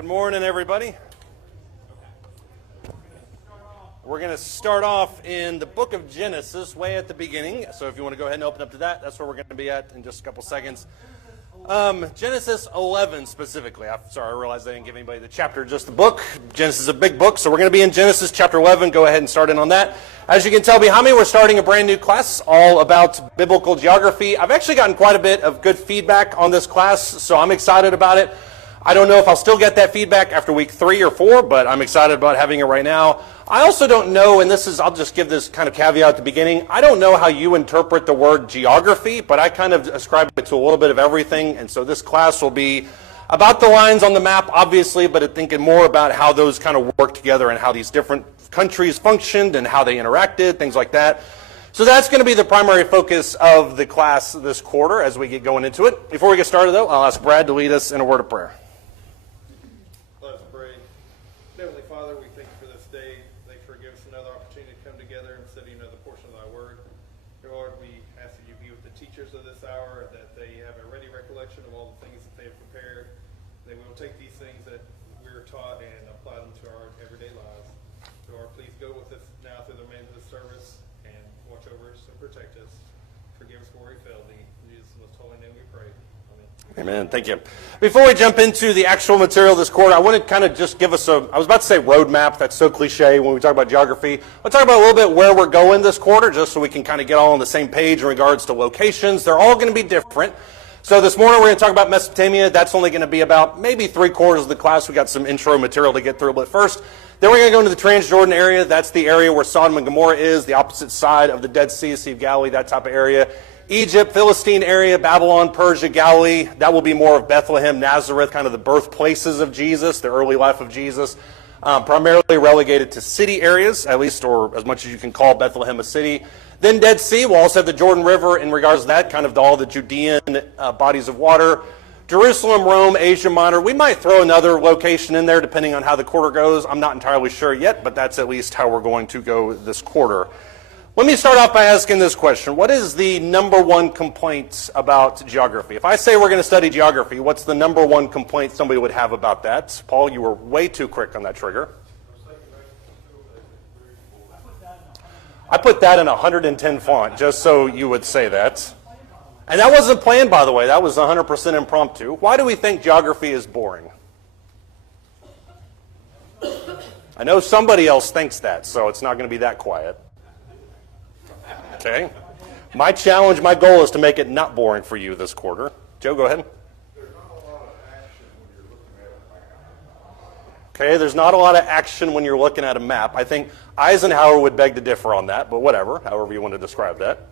Good morning, everybody. We're going to start off in the book of Genesis, way at the beginning. So if you want to go ahead and open up to that, that's where we're going to be at in just a couple seconds. Genesis 11 specifically. I realized I didn't give anybody the chapter, just the book. Genesis is a big book, so we're going to be in Genesis chapter 11. Go ahead and start in on that. As you can tell behind me, we're starting a brand new class all about biblical geography. I've actually gotten quite a bit of good feedback on this class, so I'm excited about it. I don't know if I'll still get that feedback after week 3 or 4, but I'm excited about having it right now. I also don't know, and I'll just give this kind of caveat at the beginning, I don't know how you interpret the word geography, but I kind of ascribe it to a little bit of everything, and so this class will be about the lines on the map, obviously, but thinking more about how those kind of work together and how these different countries functioned and how they interacted, things like that. So that's going to be the primary focus of the class this quarter as we get going into it. Before we get started, though, I'll ask Brad to lead us in a word of prayer. Let's pray. Heavenly Father, we thank you for this day. Thank you for giving us another opportunity to come together and study another portion of thy word. Dear Lord, we ask that you be with the teachers of this hour, that they have a ready recollection of all the things that they have prepared, that we will take these things that we're taught and apply them to our everyday lives. Lord, please go with us now through the remainder of the service and watch over us and protect us. Forgive us where we failed thee. In Jesus' most holy name we pray. Amen. Thank you. Before we jump into the actual material this quarter, I want to kind of just give us I was about to say roadmap. That's so cliche when we talk about geography. I'll talk about a little bit where we're going this quarter, just so we can kind of get all on the same page in regards to locations. They're all going to be different. So this morning we're going to talk about Mesopotamia. That's only going to be about maybe 3/4 of the class. We got some intro material to get through. But first, then we're going to go into the Transjordan area. That's the area where Sodom and Gomorrah is, the opposite side of the Dead Sea, Sea of Galilee, that type of area. Egypt, Philistine area, Babylon, Persia, Galilee. That will be more of Bethlehem, Nazareth, kind of the birthplaces of Jesus, the early life of Jesus. Primarily relegated to city areas, at least, or as much as you can call Bethlehem a city. Then Dead Sea, we'll also have the Jordan River in regards to that, kind of all the Judean bodies of water. Jerusalem, Rome, Asia Minor. We might throw another location in there depending on how the quarter goes. I'm not entirely sure yet, but that's at least how we're going to go this quarter. Let me start off by asking this question. What is the number one complaint about geography? If I say we're going to study geography, what's the number one complaint somebody would have about that? Paul, you were way too quick on that trigger. I put that in 110 font just so you would say that. And that wasn't planned, by the way. That was 100% impromptu. Why do we think geography is boring? I know somebody else thinks that, so it's not going to be that quiet. Okay. My challenge, my goal is to make it not boring for you this quarter. Joe, go ahead. There's not a lot of action when you're looking at a map. I think Eisenhower would beg to differ on that, but whatever, however you want to describe that.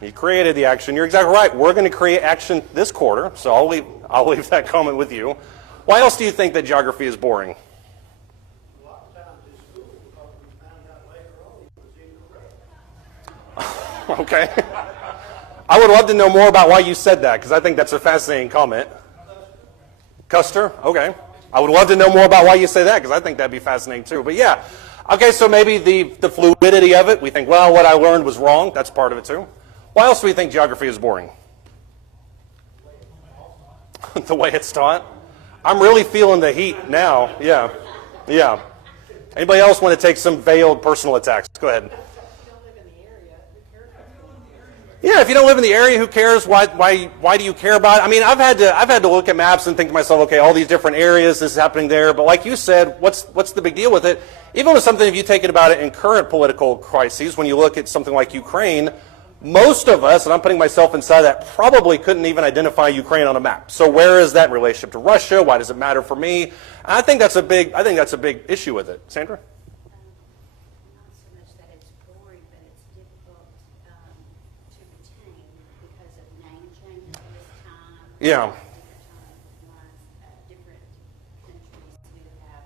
He created the action. You're exactly right. We're going to create action this quarter, so I'll leave that comment with you. Why else do you think that geography is boring? Okay. I would love to know more about why you said that, because I think that's a fascinating comment. Custer? Okay. I would love to know more about why you say that, because I think that'd be fascinating too. But yeah. Okay, so maybe the fluidity of it. We think, well, what I learned was wrong. That's part of it too. Why else do we think geography is boring? The way it's taught? I'm really feeling the heat now. Yeah. Yeah. Anybody else want to take some veiled personal attacks? Go ahead. Yeah, if you don't live in the area, who cares? Why do you care about it? I mean, I've had to look at maps and think to myself, okay, all these different areas, this is happening there. But like you said, what's the big deal with it? Even with something, if you take it about it in current political crises, when you look at something like Ukraine, most of us, and I'm putting myself inside that, probably couldn't even identify Ukraine on a map. So where is that in relationship to Russia? Why does it matter for me? And I think that's a big issue with it. Sandra? Yeah. Different countries who have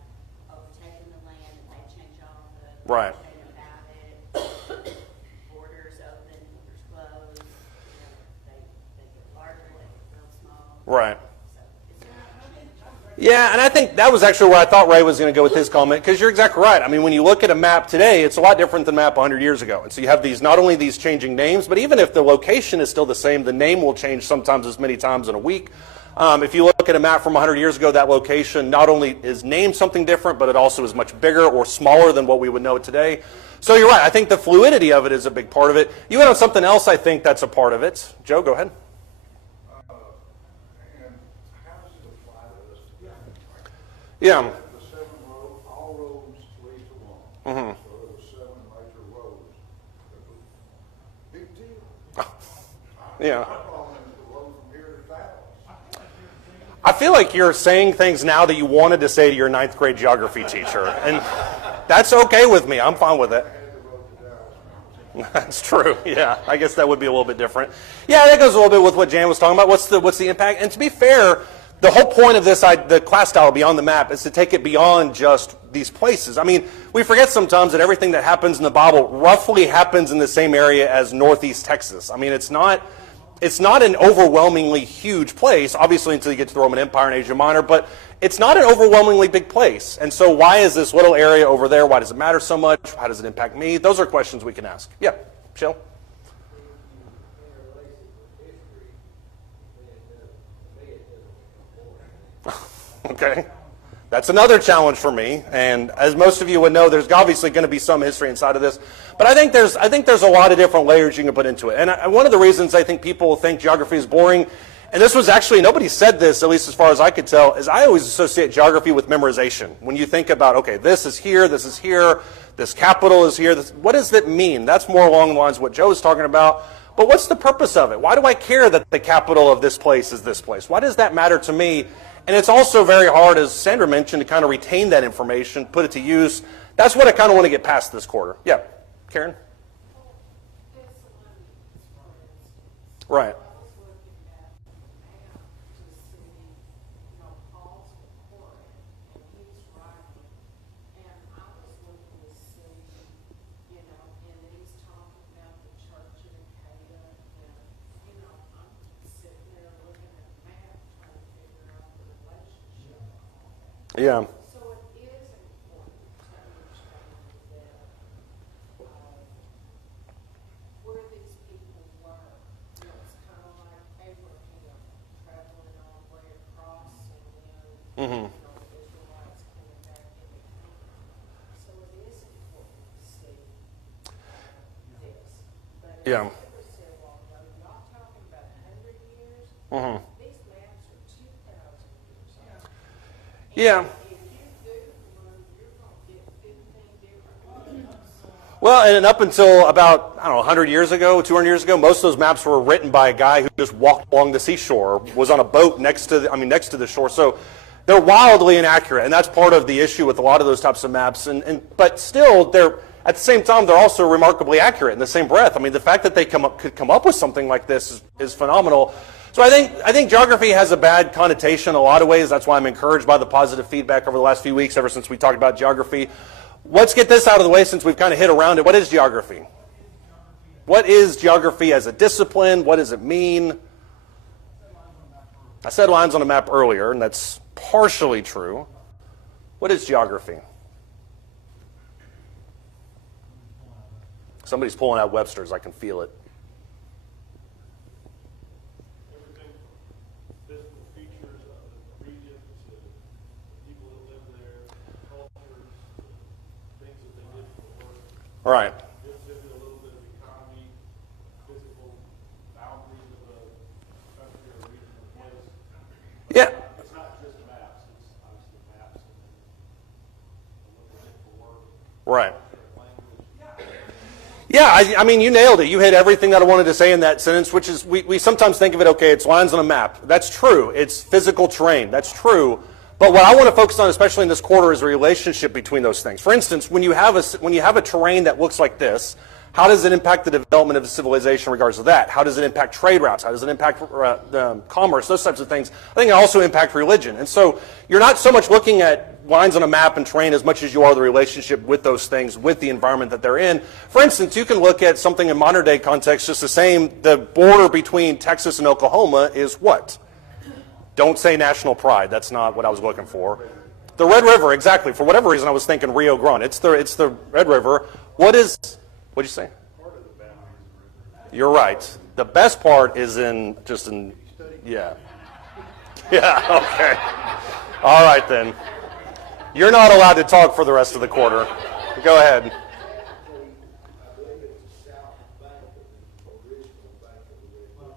overtaken the land and they change all the right about it. Borders open, borders closed. They get larger, they get real small. Right. Yeah, and I think that was actually where I thought Ray was going to go with his comment, because you're exactly right. I mean, when you look at a map today, it's a lot different than a map 100 years ago. And so you have not only these changing names, but even if the location is still the same, the name will change sometimes as many times in a week. If you look at a map from 100 years ago, that location not only is named something different, but it also is much bigger or smaller than what we would know it today. So you're right. I think the fluidity of it is a big part of it. You went on something else I think that's a part of it. Joe, go ahead. And how does it apply to us today? Yeah. The 7 roads, all roads lead to one. Mm-hmm. So there were 7 major roads. Big deal. Yeah. My problem is the road from here to Dallas. I feel like you're saying things now that you wanted to say to your 9th grade geography teacher, and that's okay with me. I'm fine with it. I had the road to Dallas. That's true. Yeah, I guess that would be a little bit different. Yeah, that goes a little bit with what Jan was talking about. What's the impact? And to be fair, the whole point of this, the class style beyond the map, is to take it beyond just these places. I mean, we forget sometimes that everything that happens in the Bible roughly happens in the same area as Northeast Texas. I mean, it's not an overwhelmingly huge place, obviously until you get to the Roman Empire and Asia Minor, but it's not an overwhelmingly big place. And so why is this little area over there? Why does it matter so much? How does it impact me? Those are questions we can ask. Yeah, Michelle? Okay. That's another challenge for me, and as most of you would know, there's obviously going to be some history inside of this, but I think there's a lot of different layers you can put into it. And one of the reasons I think people think geography is boring, and this was actually, nobody said this, at least as far as I could tell, is I always associate geography with memorization. When you think about, okay, this is here, this capital is here, what does that mean? That's more along the lines of what Joe was talking about. But what's the purpose of it? Why do I care that the capital of this place is this place? Why does that matter to me? And it's also very hard, as Sandra mentioned, to kind of retain that information, put it to use. That's what I kind of want to get past this quarter. Yeah, Karen? Right. Yeah. So it is important to understand that where these people were. You know, it's kind of like Abraham traveling all the way across and then you know, the Israelites coming back into Canaan. So it is important to see this. But Yeah. as Deborah said a while ago, y'all talking about 100 years. These maps are 2,000 years old. Yeah. If you Google them, you're going to get 15 different ones. Well, and up until about, 100 years ago, 200 years ago, most of those maps were written by a guy who just walked along the seashore, was on a boat next to the shore. So they're wildly inaccurate, and that's part of the issue with a lot of those types of maps. But still, they're at the same time, they're also remarkably accurate in the same breath. I mean, the fact that they could come up with something like this is phenomenal. So I think geography has a bad connotation in a lot of ways. That's why I'm encouraged by the positive feedback over the last few weeks, ever since we talked about geography. Let's get this out of the way since we've kind of hit around it. What is geography? What is geography as a discipline? What does it mean? I said lines on a map earlier, and that's partially true. What is geography? Somebody's pulling out Webster's. I can feel it. Everything from physical features of the region to the people that live there, cultures, things that they did for work. All right. Just a little bit of economy, physical boundaries of a country or region or place. Yeah. It's not just maps, it's obviously maps and what they did for work. Right. Yeah, I mean, you nailed it. You hit everything that I wanted to say in that sentence, which is we sometimes think of it, okay, it's lines on a map. That's true. It's physical terrain. That's true. But what I want to focus on, especially in this quarter, is the relationship between those things. For instance, when you have a terrain that looks like this, how does it impact the development of the civilization in regards to that? How does it impact trade routes? How does it impact commerce? Those types of things. I think it also impact religion. And so you're not so much looking at lines on a map and terrain as much as you are the relationship with those things, with the environment that they're in. For instance, you can look at something in modern day context just the same. The border between Texas and Oklahoma is what? Don't say national pride. That's not what I was looking for. The Red River, exactly. For whatever reason, I was thinking Rio Grande. It's the Red River. What'd you say? You're right. The best part is yeah. Yeah, okay. All right, then. You're not allowed to talk for the rest of the quarter. Go ahead. I believe it's the south bank of the original bank of the river.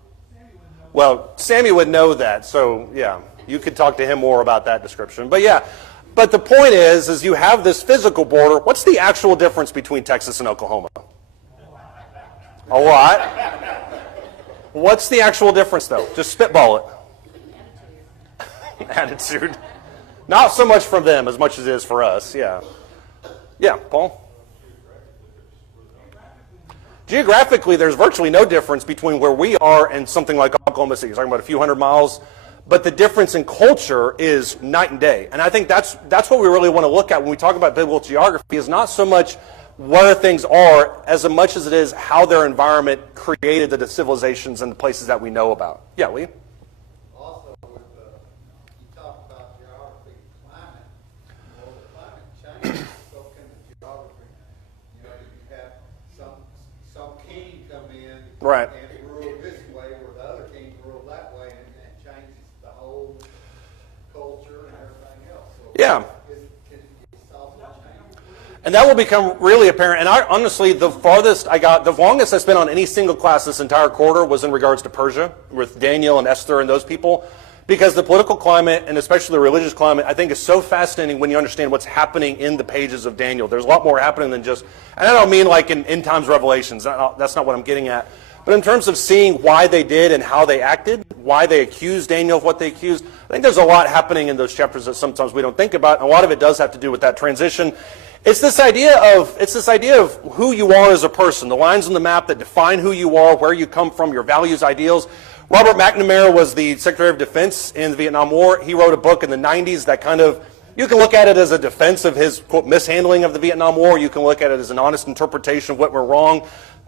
Well, Sammy would know that, so yeah, you could talk to him more about that description. But yeah, but the point is you have this physical border. What's the actual difference between Texas and Oklahoma? A lot. What's the actual difference, though? Just spitball it. Attitude. Not so much from them as much as it is for us, yeah. Yeah, Paul? Geographically, there's virtually no difference between where we are and something like Oklahoma City. You're talking about a few hundred miles. But the difference in culture is night and day. And I think that's what we really want to look at when we talk about biblical geography, is not so much where things are as much as it is how their environment created the civilizations and the places that we know about. Yeah, Lee? Also, with you talk about geography, climate. Well, the climate changes, so can the geography. You know, you have some king come in Right. and rule this way, or the other king rule that way, and changes the whole culture and everything else. So Yeah. it's also changing. And that will become really apparent. And honestly, the longest I spent on any single class this entire quarter was in regards to Persia, with Daniel and Esther and those people. Because the political climate, and especially the religious climate, I think is so fascinating when you understand what's happening in the pages of Daniel. There's a lot more happening than just, and I don't mean like in end times revelations. That's not what I'm getting at. But in terms of seeing why they did and how they acted, why they accused Daniel of what they accused, I think there's a lot happening in those chapters that sometimes we don't think about. And a lot of it does have to do with that transition. It's this idea of who you are as a person, the lines on the map that define who you are, where you come from, your values, ideals. Robert McNamara was the Secretary of Defense in the Vietnam War. He wrote a book in the 90s that kind of, you can look at it as a defense of his, quote, mishandling of the Vietnam War. You can look at it as an honest interpretation of what went wrong.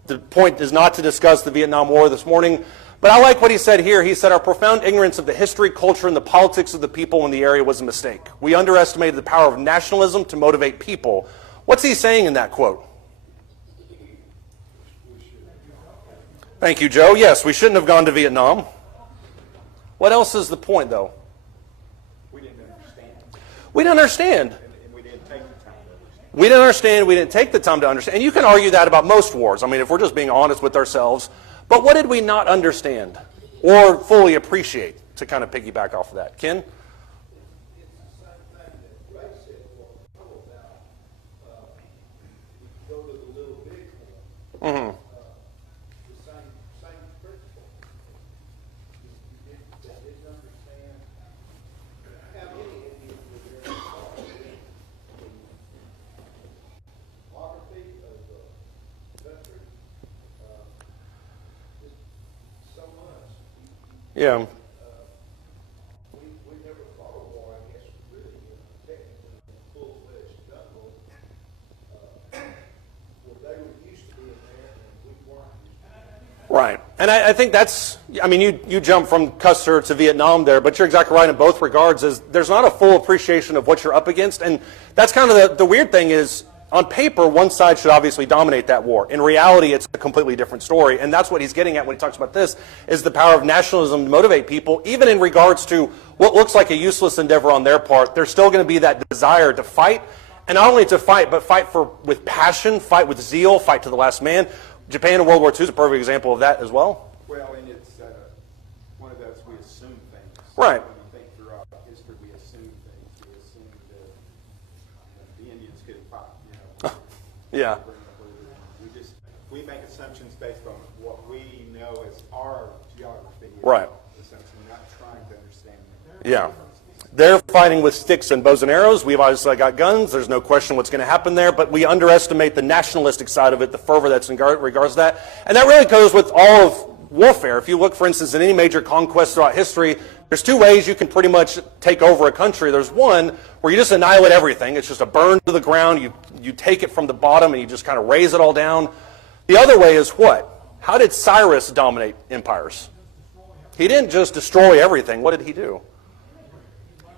The point is not to discuss the Vietnam War this morning. But I like what he said here. He said, our profound ignorance of the history, culture, and the politics of the people in the area was a mistake. We underestimated the power of nationalism to motivate people. What's he saying in that quote? Thank you, Joe. Yes, we shouldn't have gone to Vietnam. What else is the point, though? We didn't understand. We didn't understand. And we didn't take the time to understand. We didn't understand. We didn't take the time to understand. And you can argue that about most wars. I mean, if we're just being honest with ourselves. But what did we not understand or fully appreciate, to kind of piggyback off of that? Ken? It's the same thing that Ray said about, go to the little big one. Mm-hmm. The same principle. They didn't understand how many Indians were there. Geography of the country, just so much. Yeah. We never fought a war, I guess, really, technically, full-fledged gun war. Well, they were used to being there, and we weren't used to being there. Right. And I think that's, I mean, you jump from Custer to Vietnam there, but you're exactly right in both regards, is there's not a full appreciation of what you're up against. And that's kind of the weird thing is, on paper, one side should obviously dominate that war. In reality, it's a completely different story. And that's what he's getting at when he talks about this, is the power of nationalism to motivate people, even in regards to what looks like a useless endeavor on their part. There's still going to be that desire to fight, and not only to fight, but fight with passion, fight with zeal, fight to the last man. Japan in World War II is a perfect example of that as well. Well, and it's one of those, we assume things. Right. When we think throughout history, we assume things. We assume that the Indians could fight, you know. Yeah. We make assumptions based on what we know as our geography. Right. Assumption, not trying to understand them. Yeah. They're fighting with sticks and bows and arrows. We've obviously got guns. There's no question what's going to happen there, but we underestimate the nationalistic side of it, the fervor that's in regards to that. And that really goes with all of warfare. If you look, for instance, in any major conquest throughout history, there's two ways you can pretty much take over a country. There's one where you just annihilate everything. It's just a burn to the ground. You take it from the bottom and you just kind of raise it all down. The other way is what? How did Cyrus dominate empires? He didn't just destroy everything. What did he do?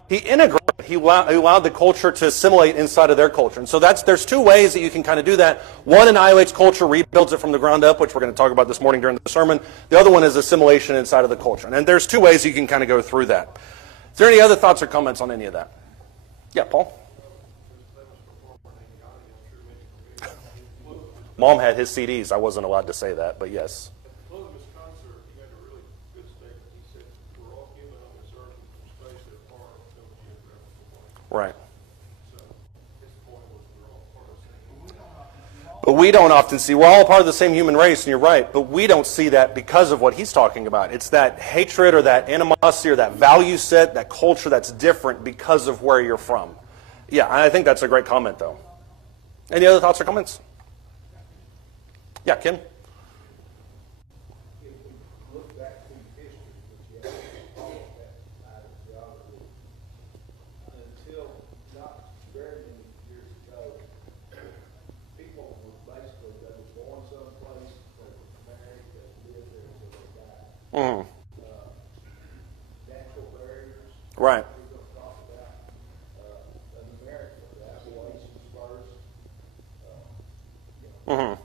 He integrated. He allowed the culture to assimilate inside of their culture. And so there's two ways that you can kind of do that. One annihilates culture, rebuilds it from the ground up, which we're going to talk about this morning during the sermon. The other one is assimilation inside of the culture. And there's two ways you can kind of go through that. Is there any other thoughts or comments on any of that? Yeah, Paul? Mom had his CDs. I wasn't allowed to say that, but yes. At the close of his concert, he had a really good statement. He said, we're all given on this earth from space that far no geographical point. Right. So his point was we're all part of the same. But we don't often see, we're all part of the same human race, and you're right, but we don't see that because of what he's talking about. It's that hatred or that animosity or that value set, that culture that's different because of where you're from. Yeah, I think that's a great comment, though. Any other thoughts or comments? Yeah, Kim? If we look back through history, which you have to follow that side of geography, until not very many years ago, people were basically, they were born someplace, they were married, they lived there until they died. Mm. Natural barriers. Right. We're going to talk about in America, the Appalachians first. Mm-hmm.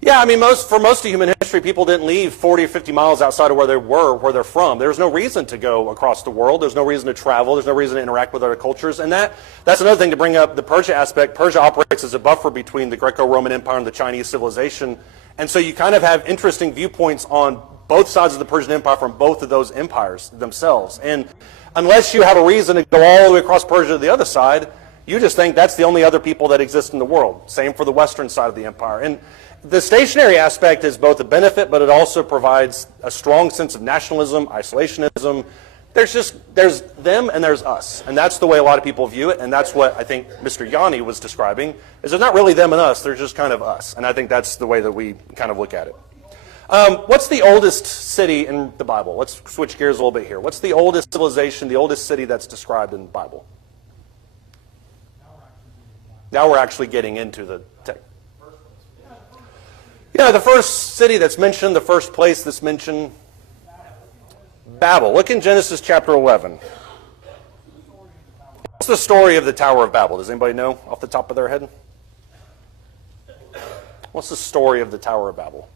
Yeah, I mean, for most of human history, people didn't leave 40 or 50 miles outside of where they were, where they're from. There's no reason to go across the world. There's no reason to travel. There's no reason to interact with other cultures. And that's another thing to bring up, the Persia aspect. Persia operates as a buffer between the Greco-Roman Empire and the Chinese civilization. And so you kind of have interesting viewpoints on both sides of the Persian Empire from both of those empires themselves. And unless you have a reason to go all the way across Persia to the other side, you just think that's the only other people that exist in the world. Same for the western side of the empire. And the stationary aspect is both a benefit, but it also provides a strong sense of nationalism, isolationism. There's them and there's us. And that's the way a lot of people view it. And that's what I think Mr. Yanni was describing, is there's not really them and us, they're just kind of us. And I think that's the way that we kind of look at it. What's the oldest city in the Bible? Let's switch gears a little bit here. What's the oldest civilization, the oldest city that's described in the Bible? Now we're actually getting into the text. Yeah, the first city that's mentioned, the first place that's mentioned, Babel. Look in Genesis chapter 11. What's the story of the Tower of Babel? Does anybody know off the top of their head? What's the story of the Tower of Babel?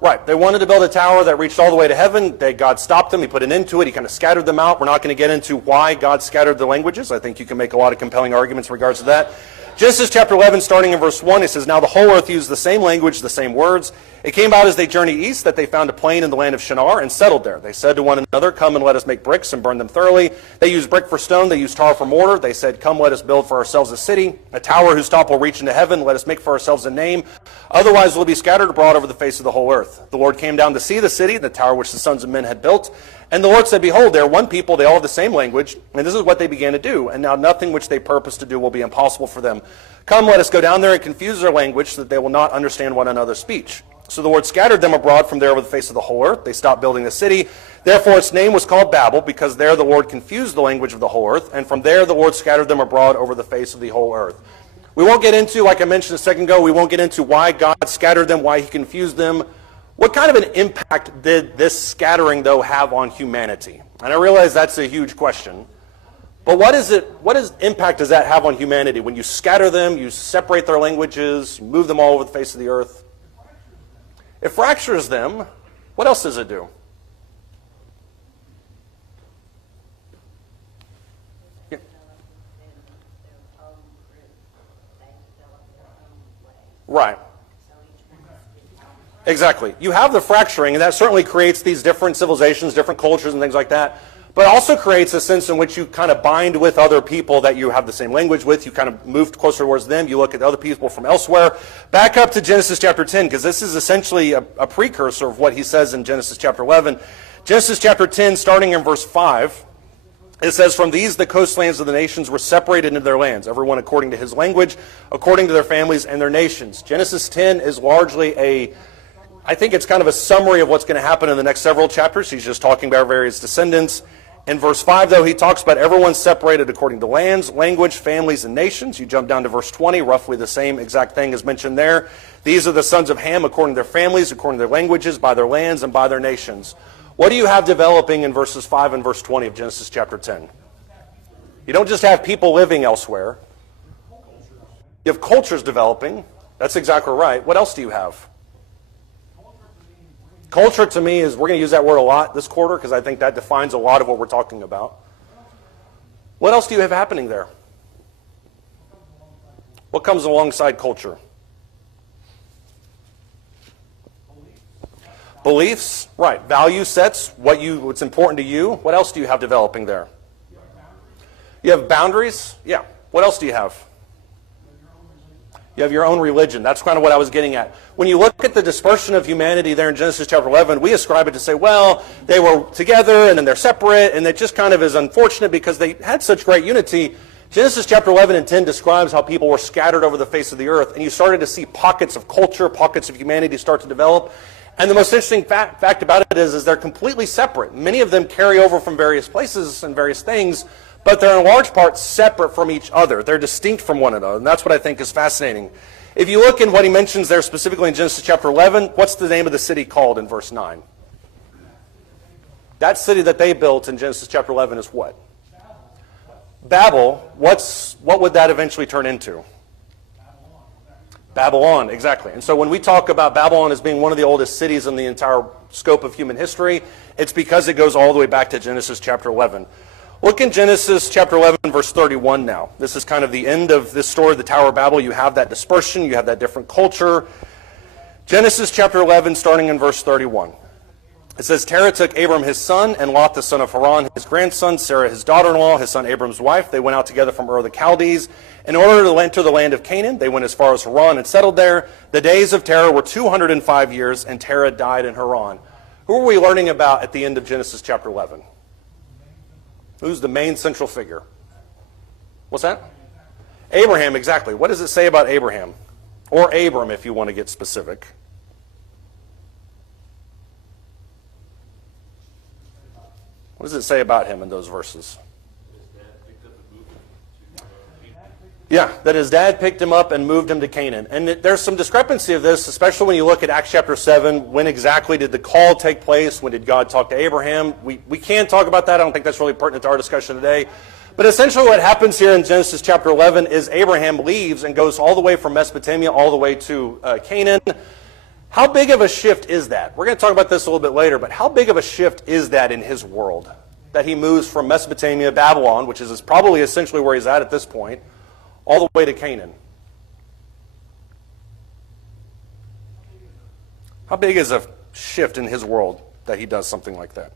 Right, they wanted to build a tower that reached all the way to heaven. God stopped them. He put an end to it. He kind of scattered them out. We're not going to get into why God scattered the languages. I think you can make a lot of compelling arguments in regards to that. Genesis chapter 11, starting in verse 1, it says, Now the whole earth used the same language, the same words. It came about as they journeyed east that they found a plain in the land of Shinar and settled there. They said to one another, Come and let us make bricks and burn them thoroughly. They used brick for stone. They used tar for mortar. They said, Come, let us build for ourselves a city, a tower whose top will reach into heaven. Let us make for ourselves a name. Otherwise we'll be scattered abroad over the face of the whole earth. The Lord came down to see the city, the tower which the sons of men had built. And the Lord said, Behold, they are one people, they all have the same language, and this is what they began to do. And now nothing which they purpose to do will be impossible for them. Come, let us go down there and confuse their language, so that they will not understand one another's speech. So the Lord scattered them abroad from there over the face of the whole earth. They stopped building the city. Therefore its name was called Babel, because there the Lord confused the language of the whole earth. And from there the Lord scattered them abroad over the face of the whole earth. We won't get into, like I mentioned a second ago, we won't get into why God scattered them, why he confused them. What kind of an impact did this scattering, though, have on humanity? And I realize that's a huge question. But what impact does that have on humanity? When you scatter them, you separate their languages, move them all over the face of the earth. It fractures them. What else does it do? Yeah. Right. Exactly. You have the fracturing, and that certainly creates these different civilizations, different cultures, and things like that. But it also creates a sense in which you kind of bind with other people that you have the same language with. You kind of move closer towards them. You look at other people from elsewhere. Back up to Genesis chapter 10, because this is essentially a precursor of what he says in Genesis chapter 11. Genesis chapter 10, starting in verse 5, it says, From these the coastlands of the nations were separated into their lands, everyone according to his language, according to their families and their nations. Genesis 10 is largely I think it's kind of a summary of what's going to happen in the next several chapters. He's just talking about various descendants. In verse 5, though, he talks about everyone separated according to lands, language, families, and nations. You jump down to verse 20, roughly the same exact thing is mentioned there. These are the sons of Ham according to their families, according to their languages, by their lands, and by their nations. What do you have developing in verses 5 and verse 20 of Genesis chapter 10? You don't just have people living elsewhere. You have cultures developing. That's exactly right. What else do you have? Culture to me is, we're going to use that word a lot this quarter because I think that defines a lot of what we're talking about. What else do you have happening there? What comes alongside culture? Beliefs, right. Value sets, what's important to you. What else do you have developing there? You have boundaries? Yeah. What else do you have? You have your own religion. That's kind of what I was getting at. When you look at the dispersion of humanity there in Genesis chapter 11, we ascribe it to say, well, they were together and then they're separate, and it just kind of is unfortunate because they had such great unity. Genesis chapter 11 and 10 describes how people were scattered over the face of the earth, and you started to see pockets of culture, pockets of humanity start to develop. And the most interesting fact about it is they're completely separate. Many of them carry over from various places and various things, but they're in large part separate from each other. They're distinct from one another, and that's what I think is fascinating. If you look in what he mentions there specifically in Genesis chapter 11, what's the name of the city called in verse 9? That city that they built in Genesis chapter 11 is what? Babel. What would that eventually turn into? Babylon, exactly. And so when we talk about Babylon as being one of the oldest cities in the entire scope of human history, it's because it goes all the way back to Genesis chapter 11. Look in Genesis chapter 11, verse 31 now. This is kind of the end of this story of the Tower of Babel. You have that dispersion. You have that different culture. Genesis chapter 11, starting in verse 31. It says, Terah took Abram his son, and Lot the son of Haran his grandson, Sarah his daughter-in-law, his son Abram's wife. They went out together from Ur of the Chaldees. In order to enter the land of Canaan, they went as far as Haran and settled there. The days of Terah were 205 years, and Terah died in Haran. Who are we learning about at the end of Genesis chapter 11? Who's the main central figure? What's that? Abraham, exactly. What does it say about Abraham? Or Abram, if you want to get specific. What does it say about him in those verses? Yeah, that his dad picked him up and moved him to Canaan. And there's some discrepancy of this, especially when you look at Acts chapter 7. When exactly did the call take place? When did God talk to Abraham? We can talk about that. I don't think that's really pertinent to our discussion today. But essentially what happens here in Genesis chapter 11 is Abraham leaves and goes all the way from Mesopotamia all the way to Canaan. How big of a shift is that? We're going to talk about this a little bit later, but how big of a shift is that in his world? That he moves from Mesopotamia, Babylon, which is probably essentially where he's at this point, all the way to Canaan. How big is a shift in his world that he does something like that?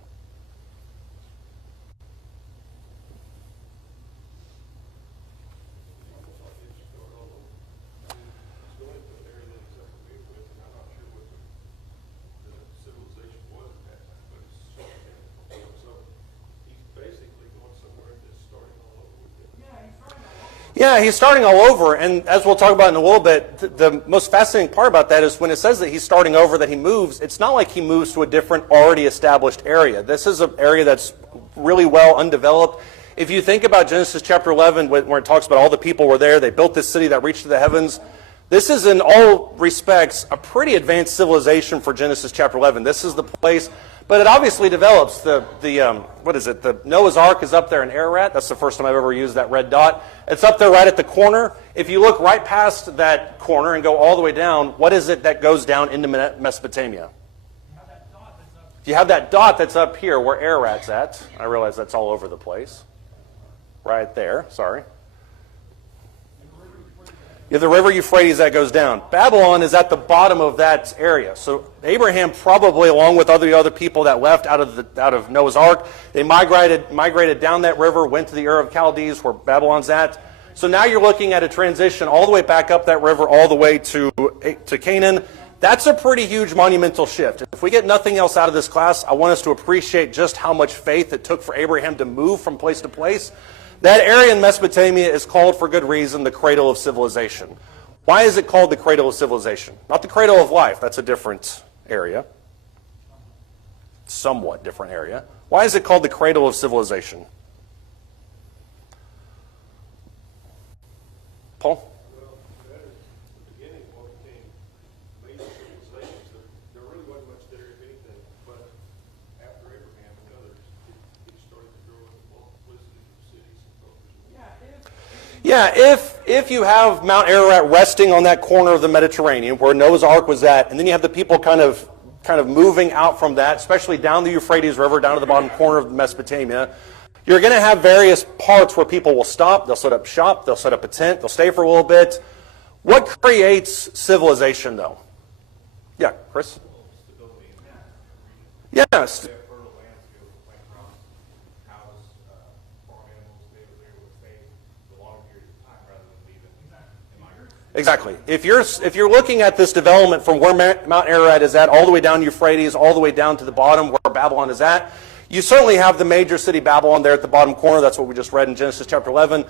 Yeah, he's starting all over, and as we'll talk about in a little bit, the most fascinating part about that is when it says that he's starting over, that he moves, it's not like he moves to a different, already established area. This is an area that's really well undeveloped. If you think about Genesis chapter 11, where it talks about all the people were there, they built this city that reached to the heavens, this is in all respects a pretty advanced civilization for Genesis chapter 11. This is the place. But it obviously develops. The Noah's Ark is up there in Ararat. That's the first time I've ever used that red dot. It's up there right at the corner. If you look right past that corner and go all the way down, what is it that goes down into Mesopotamia? You have that dot that's up here where Ararat's at. I realize that's all over the place. Right there, sorry. You have the river Euphrates that goes down. Babylon is at the bottom of that area. So Abraham probably, along with other people that left out of Noah's Ark, they migrated down that river, went to the Ur of Chaldees where Babylon's at. So now you're looking at a transition all the way back up that river, all the way to Canaan. That's a pretty huge monumental shift. If we get nothing else out of this class, I want us to appreciate just how much faith it took for Abraham to move from place to place. That area in Mesopotamia is called, for good reason, the cradle of civilization. Why is it called the cradle of civilization? Not the cradle of life. That's a different area. Somewhat different area. Why is it called the cradle of civilization? Paul? Well, that is the beginning of what became major civilizations. There really wasn't much there, if anything, but after Abraham and others, it started to grow in multiplicity of cities and cultures. Yeah, if you have Mount Ararat resting on that corner of the Mediterranean where Noah's Ark was at, and then you have the people kind of kind of moving out from that, especially down the Euphrates River, down to the bottom corner of Mesopotamia, you're going to have various parts where people will stop, they'll set up shop, they'll set up a tent, they'll stay for a little bit. What creates civilization, though? Yeah, Chris? Yes. Exactly. If you're looking at this development from where Mount Ararat is at, all the way down Euphrates, all the way down to the bottom where Babylon is at, you certainly have the major city Babylon there at the bottom corner. That's what we just read in Genesis chapter 11.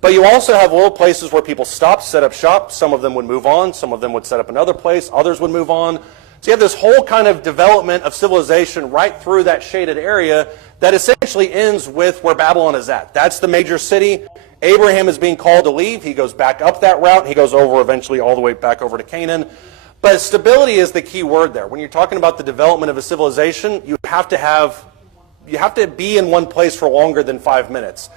But you also have little places where people stop, set up shop. Some of them would move on. Some of them would set up another place. Others would move on. So you have this whole kind of development of civilization right through that shaded area that essentially ends with where Babylon is at. That's the major city. Abraham is being called to leave. He goes back up that route. He goes over eventually all the way back over to Canaan. But stability is the key word there. When you're talking about the development of a civilization, you have to be in one place for longer than 5 minutes.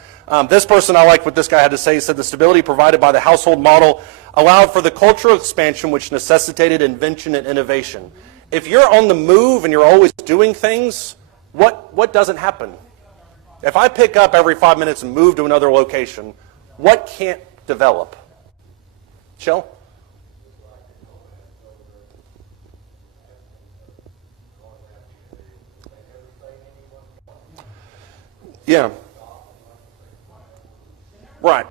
This person, I like what this guy had to say. He said the stability provided by the household model allowed for the cultural expansion which necessitated invention and innovation. If you're on the move and you're always doing things, what doesn't happen? If I pick up every 5 minutes and move to another location, what can't develop? Shell? Yeah. Right.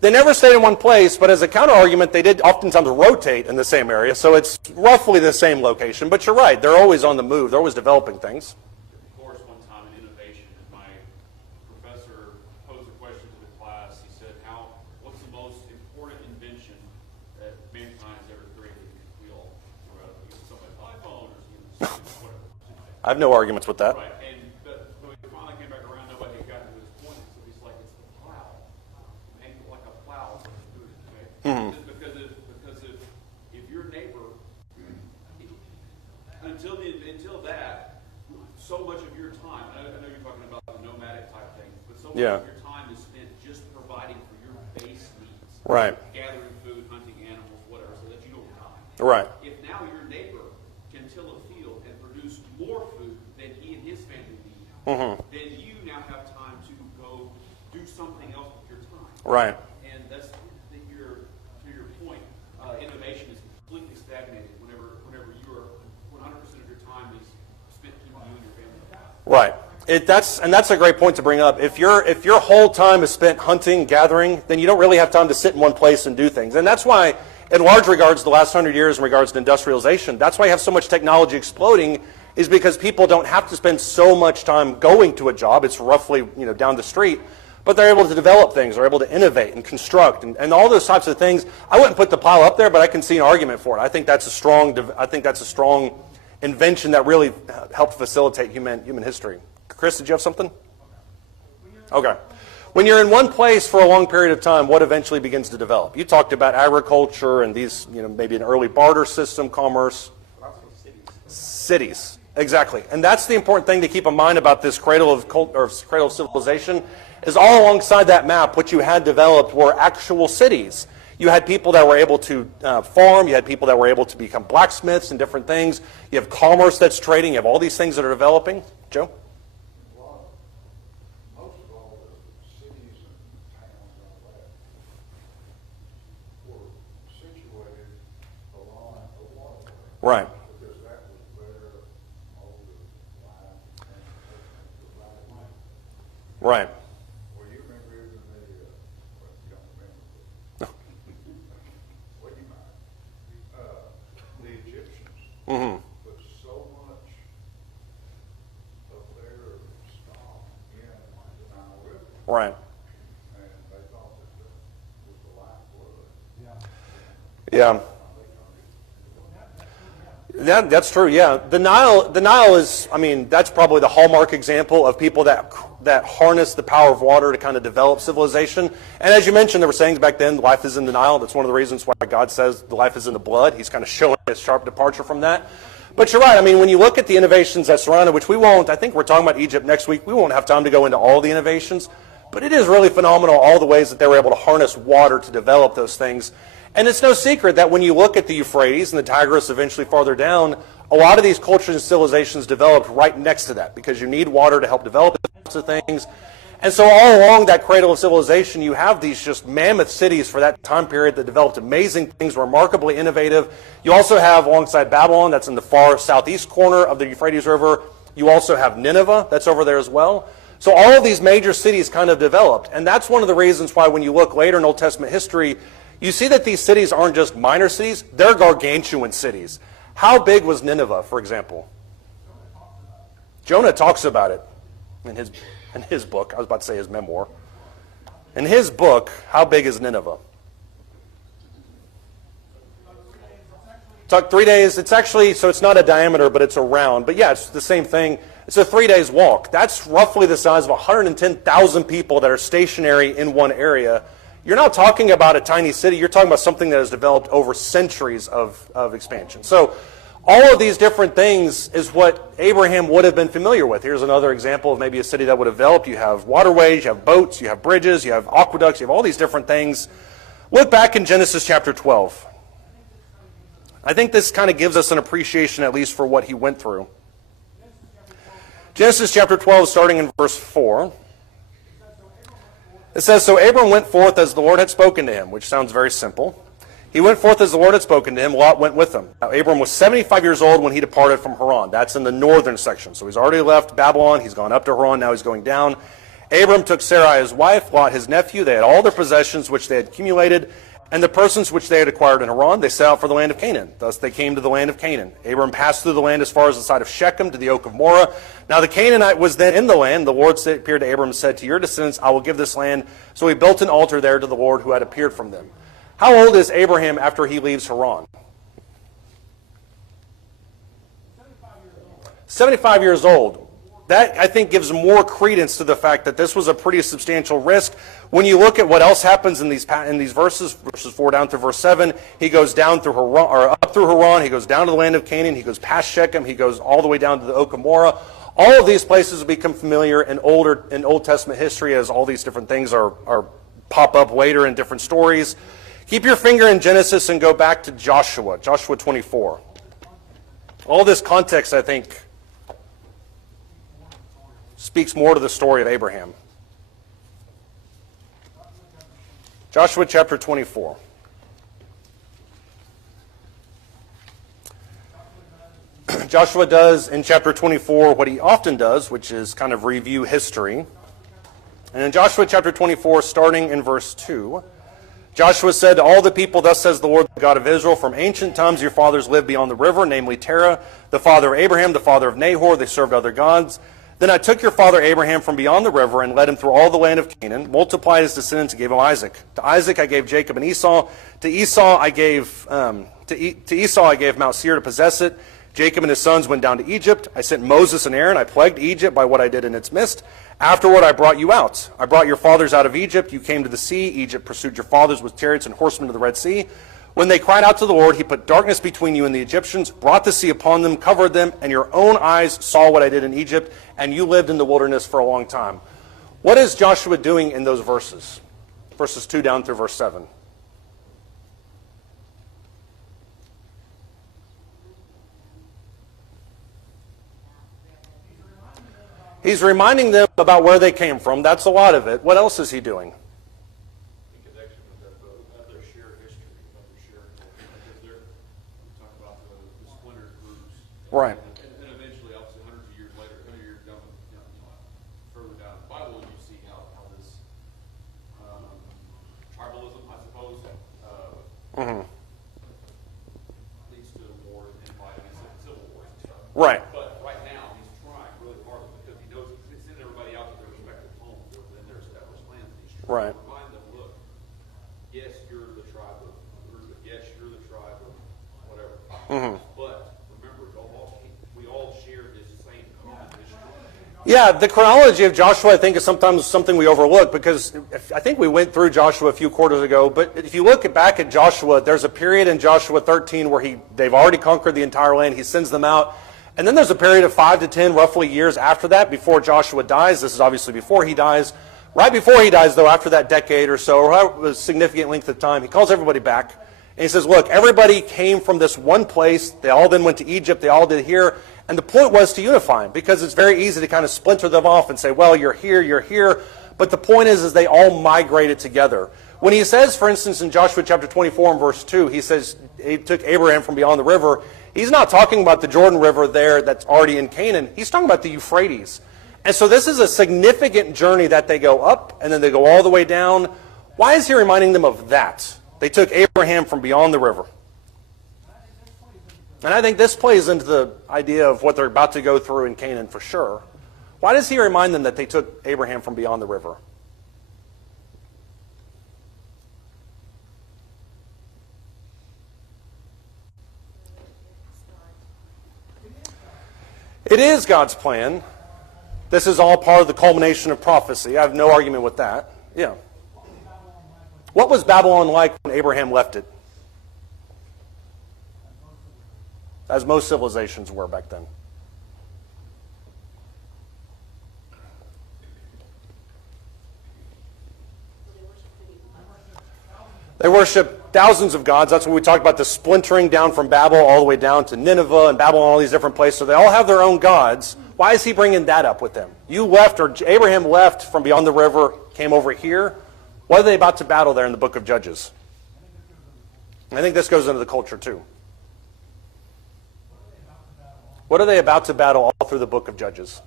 They never stayed in one place, but as a counter-argument, they did oftentimes rotate in the same area, so it's roughly the same location. But you're right, they're always on the move. They're always developing things. Of course, one time in innovation, my professor posed a question to the class. He said, what's the most important invention that mankind has ever created? We all threw out something like iPhone or whatever. I have no arguments with that. Right. But when we finally came back around, nobody had gotten to his point. So he's like, it's the plow. Like a plow is what you do it, okay? Because if your neighbor, until that, so much of your time, I know you're talking about the nomadic type thing, but so much of your time is spent just providing for your base needs. Right. Gathering food, hunting animals, whatever, so that you don't die. Right. If now your neighbor can till a field and produce more food than he and his family need, then you now have time to go do something else with your time. Right. And that's to your point. Innovation is completely stagnated whenever you are 100% of your time is spent keeping you and your family alive. Right. That's a great point to bring up. If your whole time is spent hunting, gathering, then you don't really have time to sit in one place and do things. And that's why, in large regards, the last 100 years in regards to industrialization, that's why you have so much technology exploding, is because people don't have to spend so much time going to a job. It's roughly down the street. But they're able to develop things, they're able to innovate and construct and all those types of things. I wouldn't put the plow up there, but I can see an argument for it. I think that's a strong invention that really helped facilitate human history. Chris, did you have something? Okay. When you're in one place for a long period of time, what eventually begins to develop? You talked about agriculture and these, maybe an early barter system, commerce. Cities, exactly. And that's the important thing to keep in mind about this cradle of civilization, is all alongside that map, what you had developed were actual cities. You had people that were able to farm. You had people that were able to become blacksmiths and different things. You have commerce that's trading. You have all these things that are developing. Joe? Well, most of all the cities and towns and all that were situated along the waterway. Right. Because that was where all the lines and the right. Right. Well, you remember even well, you don't remember, but well, you might. The Egyptians put so much of their stock in the Nile River, Right. and they thought that was the lifeblood. Yeah. That's true, yeah. The Nile is, that's probably the hallmark example of people that harness the power of water to kind of develop civilization. And as you mentioned, there were sayings back then, life is in the Nile. That's one of the reasons why God says the life is in the blood. He's kind of showing a sharp departure from that. But you're right. When you look at the innovations that surround it, which we won't, I think we're talking about Egypt next week. We won't have time to go into all the innovations. But it is really phenomenal, all the ways that they were able to harness water to develop those things. And it's no secret that when you look at the Euphrates and the Tigris eventually farther down, A lot of these cultures and civilizations developed right next to that because you need water to help develop these types of things. And so all along that cradle of civilization, you have these just mammoth cities for that time period that developed amazing things, remarkably innovative. You also have, alongside Babylon, that's in the far southeast corner of the Euphrates River, you also have Nineveh, that's over there as well. So all of these major cities kind of developed. And that's one of the reasons why when you look later in Old Testament history, you see that these cities aren't just minor cities, they're gargantuan cities. How big was Nineveh, for example? Jonah talks about it in his book. I was about to say his memoir. In his book, how big is Nineveh? Took 3 days. It's actually, so it's not a diameter, but it's a round. But yeah, it's the same thing. It's a 3 days walk. That's roughly the size of 110,000 people that are stationary in one area. You're not talking about a tiny city. You're talking about something that has developed over centuries of expansion. So all of these different things is what Abraham would have been familiar with. Here's another example of maybe a city that would have developed. You have waterways, you have boats, you have bridges, you have aqueducts, you have all these different things. Look back in Genesis chapter 12. I think this kind of gives us an appreciation at least for what he went through. Genesis chapter 12, starting in verse 4. It says, "So Abram went forth as the Lord had spoken to him," which sounds very simple. He went forth as the Lord had spoken to him. Lot went with him. Now, Abram was 75 years old when he departed from Haran. That's in the northern section. So he's already left Babylon. He's gone up to Haran. Now he's going down. Abram took Sarai his wife, Lot his nephew. They had all their possessions which they had accumulated, and the persons which they had acquired in Haran. They set out for the land of Canaan. Thus they came to the land of Canaan. Abram passed through the land as far as the side of Shechem to the oak of Moreh. Now the Canaanite was then in the land. The Lord appeared to Abram and said, "To your descendants I will give this land." So he built an altar there to the Lord who had appeared from them. How old is Abraham after he leaves Haran? 75 years old. That, I think, gives more credence to the fact that this was a pretty substantial risk. When you look at what else happens in these verses 4 down through verse 7, he goes down through Haran, or up through Haran, he goes down to the land of Canaan, he goes past Shechem, he goes all the way down to the oak of Moreh. All of these places become familiar in Old Testament history as all these different things are pop up later in different stories. Keep your finger in Genesis and go back to Joshua 24. All this context, I think, speaks more to the story of Abraham. Joshua chapter 24. Joshua does in chapter 24 what he often does, which is kind of review history. And in Joshua chapter 24, starting in verse 2, Joshua said to all the people, "Thus says the Lord, the God of Israel, from ancient times your fathers lived beyond the river, namely Terah, the father of Abraham, the father of Nahor. They served other gods. Then I took your father Abraham from beyond the river and led him through all the land of Canaan, multiplied his descendants and gave him Isaac. To Isaac I gave Jacob and Esau. To Esau I gave Mount Seir to possess it. Jacob and his sons went down to Egypt. I sent Moses and Aaron. I plagued Egypt by what I did in its midst. Afterward I brought you out. I brought your fathers out of Egypt. You came to the sea. Egypt pursued your fathers with chariots and horsemen to the Red Sea. When they cried out to the Lord, he put darkness between you and the Egyptians, brought the sea upon them, covered them, and your own eyes saw what I did in Egypt, and you lived in the wilderness for a long time." What is Joshua doing in those verses? Verses 2 down through verse 7. He's reminding them about where they came from. That's a lot of it. What else is he doing? In connection with that, though, of their shared history, of their shared culture, because we talk about the splintered groups. Right. And eventually, obviously, hundreds of years later, 100 years down, further down in the Bible, you see how this tribalism, I suppose, leads to war and fighting and civil wars and stuff. Right. But right now, he's trying really hard because he knows he's sending everybody out to their respective homes within their established lands. He's trying to remind them, look, yes, you're the tribe of Reuben. Yes, you're the tribe of whatever. But remember, we all share this same common history. Yeah, the chronology of Joshua, I think, is sometimes something we overlook because I think we went through Joshua a few quarters ago, but if you look back at Joshua, there's a period in Joshua 13 where they've already conquered the entire land. He sends them out. And then there's a period of 5 to 10 roughly years after that before Joshua dies. This is obviously before he dies. Right before he dies, though, after that decade or so, or a significant length of time, he calls everybody back. And he says, look, everybody came from this one place. They all then went to Egypt. They all did here. And the point was to unify them, because it's very easy to kind of splinter them off and say, well, you're here, you're here. But the point is they all migrated together. When he says, for instance, in Joshua chapter 24 and verse 2, he says he took Abraham from beyond the river. He's not talking about the Jordan River there that's already in Canaan. He's talking about the Euphrates. And so this is a significant journey that they go up and then they go all the way down. Why is he reminding them of that? They took Abraham from beyond the river. And I think this plays into the idea of what they're about to go through in Canaan for sure. Why does he remind them that they took Abraham from beyond the river? It is God's plan. This is all part of the culmination of prophecy. I have no argument with that. Yeah. What was Babylon like when Abraham left it? As most civilizations were back then. They worship thousands of gods. That's when we talk about the splintering down from Babel all the way down to Nineveh and Babylon, all these different places. So they all have their own gods. Why is he bringing that up with them? You left, or Abraham left from beyond the river, came over here. What are they about to battle there in the book of Judges? I think this goes into the culture too. What are they about to battle all through the book of Judges?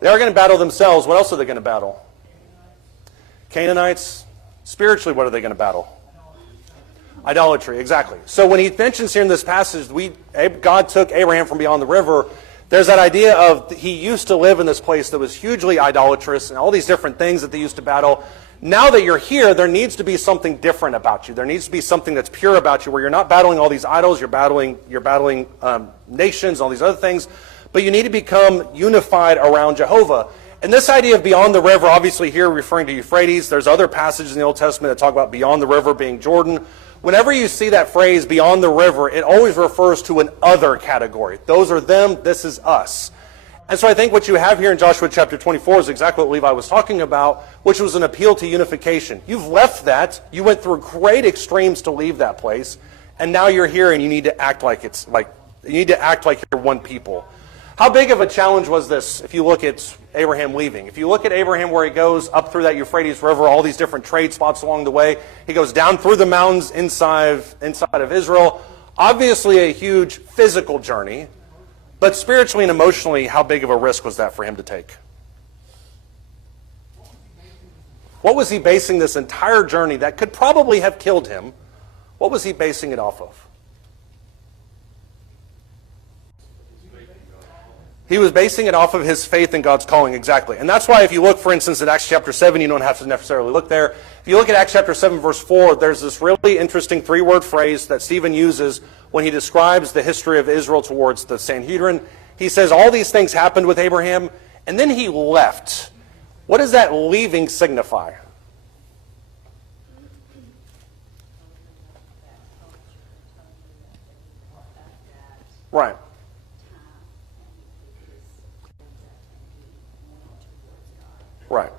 They are going to battle themselves. What else are they going to battle? Canaanites. Spiritually, what are they going to battle? Idolatry, exactly. So when he mentions here in this passage, God took Abraham from beyond the river, there's that idea of he used to live in this place that was hugely idolatrous and all these different things that they used to battle. Now that you're here, there needs to be something different about you. There needs to be something that's pure about you, where you're not battling all these idols, you're battling nations, all these other things, but you need to become unified around Jehovah. And this idea of beyond the river, obviously here referring to Euphrates, there's other passages in the Old Testament that talk about beyond the river being Jordan. Whenever you see that phrase, beyond the river, it always refers to an other category. Those are them, this is us. And so I think what you have here in Joshua chapter 24 is exactly what Levi was talking about, which was an appeal to unification. You've left that, you went through great extremes to leave that place, and now you're here and you need to act like you're one people. How big of a challenge was this if you look at Abraham leaving? If you look at Abraham where he goes up through that Euphrates River, all these different trade spots along the way, he goes down through the mountains inside of Israel. Obviously a huge physical journey, but spiritually and emotionally, how big of a risk was that for him to take? What was he basing this entire journey that could probably have killed him? What was he basing it off of? He was basing it off of his faith in God's calling, exactly. And that's why if you look, for instance, at Acts chapter 7, you don't have to necessarily look there. If you look at Acts chapter 7, verse 4, there's this really interesting three-word phrase that Stephen uses when he describes the history of Israel towards the Sanhedrin. He says all these things happened with Abraham, and then he left. What does that leaving signify? Right. Right.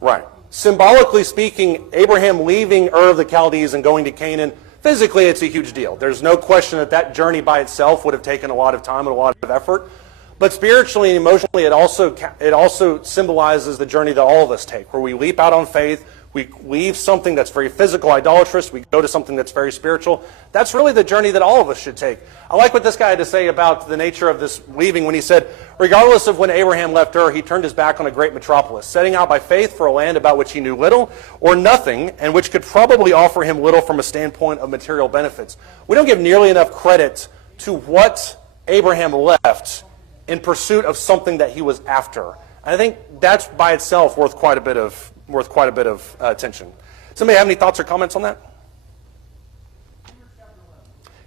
Right. Symbolically speaking, Abraham leaving Ur of the Chaldees and going to Canaan, physically it's a huge deal. There's no question that that journey by itself would have taken a lot of time and a lot of effort. But spiritually and emotionally, it also symbolizes the journey that all of us take, where we leap out on faith, we leave something that's very physical, idolatrous, we go to something that's very spiritual. That's really the journey that all of us should take. I like what this guy had to say about the nature of this leaving when he said, regardless of when Abraham left Ur, he turned his back on a great metropolis, setting out by faith for a land about which he knew little or nothing, and which could probably offer him little from a standpoint of material benefits. We don't give nearly enough credit to what Abraham left in pursuit of something that he was after. And I think that's by itself worth quite a bit of attention. Somebody have any thoughts or comments on that?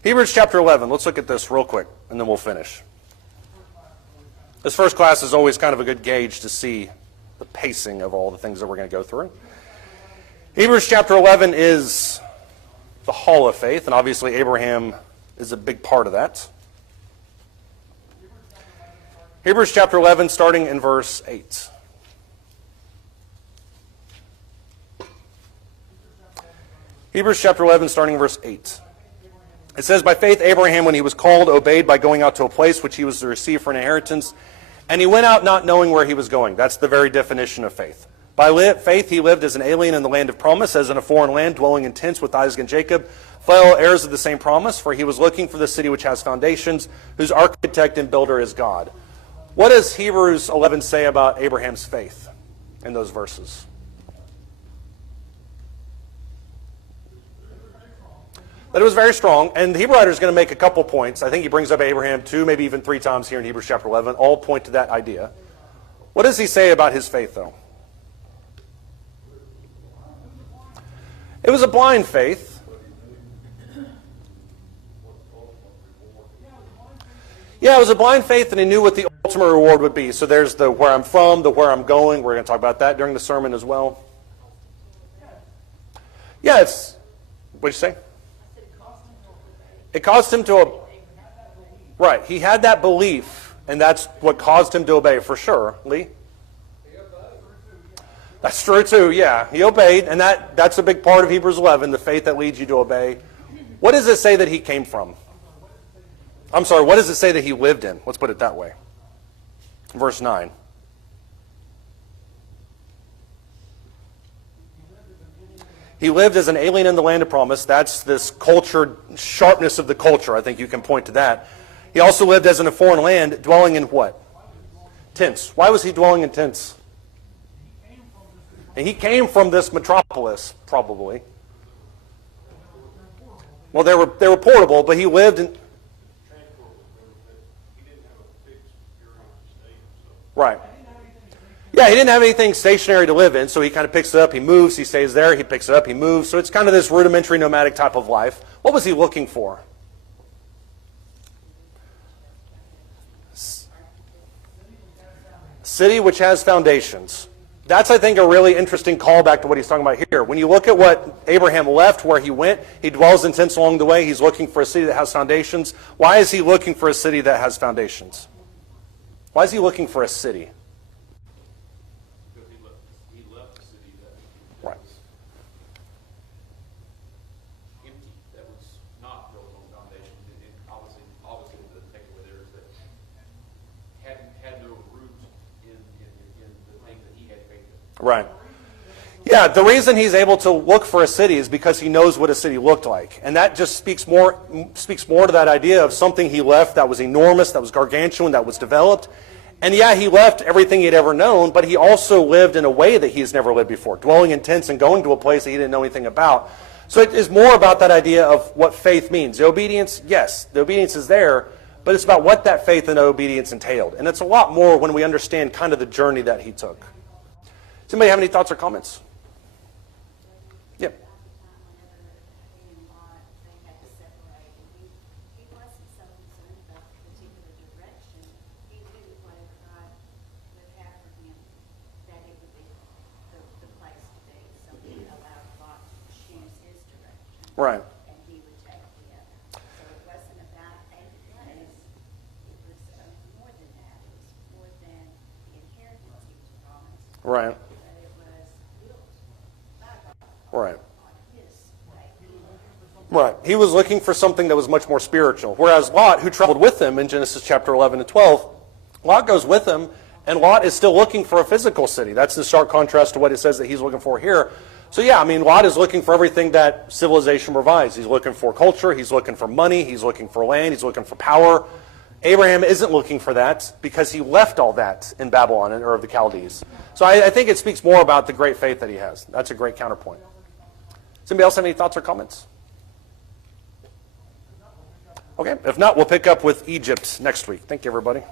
Hebrews chapter 11. Let's look at this real quick, and then we'll finish. This first class is always kind of a good gauge to see the pacing of all the things that we're going to go through. Hebrews chapter 11 is the hall of faith, and obviously Abraham is a big part of that. Hebrews chapter 11, starting in verse 8. Hebrews chapter 11, starting in verse 8. It says, by faith Abraham, when he was called, obeyed by going out to a place which he was to receive for an inheritance. And he went out not knowing where he was going. That's the very definition of faith. By faith he lived as an alien in the land of promise, as in a foreign land, dwelling in tents with Isaac and Jacob, fellow heirs of the same promise, for he was looking for the city which has foundations, whose architect and builder is God. What does Hebrews 11 say about Abraham's faith in those verses? That it was very strong, and the Hebrew writer is going to make a couple points. I think he brings up Abraham 2, maybe even 3 times here in Hebrews chapter 11, all point to that idea. What does he say about his faith, though? It was a blind faith. Yeah, it was a blind faith, and he knew what the ultimate reward would be. So there's the where I'm from, the where I'm going. We're going to talk about that during the sermon as well. Yeah, it's... What'd you say? It caused him to... Right, he had that belief, and that's what caused him to obey, for sure. Lee? That's true, too, yeah. He obeyed, and that's a big part of Hebrews 11, the faith that leads you to obey. What does it say that he came from? I'm sorry, what does it say that he lived in? Let's put it that way. Verse 9. He lived as an alien in the land of promise. That's this culture, sharpness of the culture. I think you can point to that. He also lived as in a foreign land, dwelling in what? Tents. Why was he dwelling in tents? And he came from this metropolis, probably. Well, they were portable, but he lived in... Right. Yeah, he didn't have anything stationary to live in, so he kind of picks it up, he moves, he stays there, he picks it up, he moves. So it's kind of this rudimentary nomadic type of life. What was he looking for? City which has foundations. That's, I think, a really interesting callback to what he's talking about here. When you look at what Abraham left, where he went, he dwells in tents along the way. He's looking for a city that has foundations. Why is he looking for a city that has foundations? Why is he looking for a city? Because he left the city that Right. was empty, that was not built on foundations. And obviously the takeaway there is that had no root in the thing that he had faith in. Right. Yeah, the reason he's able to look for a city is because he knows what a city looked like. And that just speaks more to that idea of something he left that was enormous, that was gargantuan, that was developed. And yeah, he left everything he'd ever known, but he also lived in a way that he's never lived before, dwelling in tents and going to a place that he didn't know anything about. So it is more about that idea of what faith means. The obedience, yes, the obedience is there, but it's about what that faith and obedience entailed. And it's a lot more when we understand kind of the journey that he took. Does anybody have any thoughts or comments? Yep. Right. And he would take the other. So it wasn't about a place. It was more than that. It was more than the inheritance he was promised. Right. But it was built by God Right. on his faith. Right. He was looking for something that was much more spiritual. Whereas Lot, who traveled with him in Genesis chapter 11 and 12, Lot goes with him, and Lot is still looking for a physical city. That's the stark contrast to what it says that he's looking for here. So yeah, I mean, Lot is looking for everything that civilization provides. He's looking for culture, he's looking for money, he's looking for land, he's looking for power. Abraham isn't looking for that because he left all that in Babylon or of the Chaldees. So I think it speaks more about the great faith that he has. That's a great counterpoint. Does anybody else have any thoughts or comments? Okay, if not, we'll pick up with Egypt next week. Thank you, everybody.